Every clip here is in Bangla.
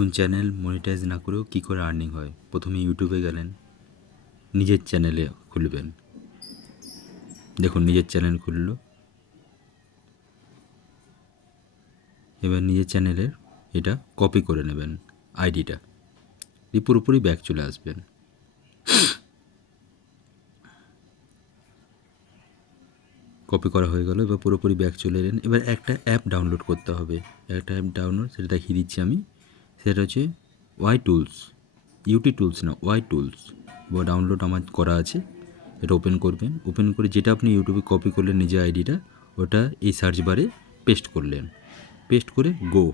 দেখুন চ্যানেল মনিটাইজ না করেও কী করে আর্নিং হয়। প্রথমে ইউটিউবে গেলেন, নিজের চ্যানেলে খুলবেন। দেখুন নিজের চ্যানেল খুললো। এবার নিজের চ্যানেলের এটা কপি করে নেবেন আইডিটা, দিয়ে পুরোপুরি ব্যাক চলে আসবেন। কপি করা হয়ে গেল, এবার পুরোপুরি ব্যাক চলে এলেন। এবার একটা অ্যাপ ডাউনলোড করতে হবে। একটা অ্যাপ ডাউনলোড, সেটা দেখিয়ে দিচ্ছি আমি। সেটা হচ্ছে ওয়াই টুলস, ইউটি টুলস না, ওয়াই টুলস। এবার ডাউনলোড আমার করা আছে। এটা ওপেন করবেন। ওপেন করে যেটা আপনি ইউটিউবে কপি করলেন নিজের আইডিটা, ওটা এই সার্চ বারে পেস্ট করলেন। পেস্ট করে গো।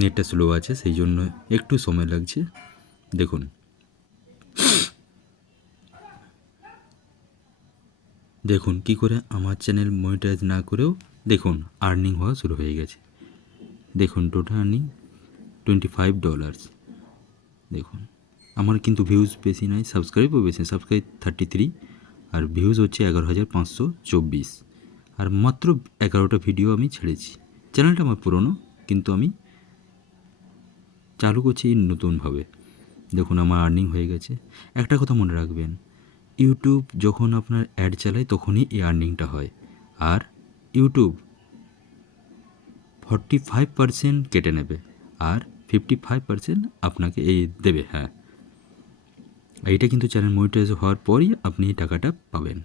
নেটটা স্লো আছে, সেই জন্য একটু সময় লাগছে। দেখুন দেখুন কী করে আমার চ্যানেল মনিটাইজ না করেও দেখুন আর্নিং হওয়া শুরু হয়ে গেছে। দেখুন টোটাল আর্নিং $25। দেখুন আমার কিন্তু ভিউজ বেশি নয়, সাবস্ক্রাইবও বেশি, সাবস্ক্রাইব 33 আর ভিউজ হচ্ছে 11,524। আর মাত্র 11টা ভিডিও আমি ছেড়েছি। চ্যানেলটা আমার পুরনো, কিন্তু আমি চালু করছি নতুনভাবে। দেখুন আমার আর্নিং হয়ে গেছে। একটা কথা মনে রাখবেন, ইউটিউব যখন আপনার অ্যাড চালায় তখনই এই আর্নিংটা হয়। আর ইউটিউব 45% কেটে নেবে, আর 55% আপনাকে এই দেবে। হ্যাঁ, এইটা কিন্তু চ্যানেল মনিটাইজ হওয়ার পরই আপনি টাকাটা পাবেন।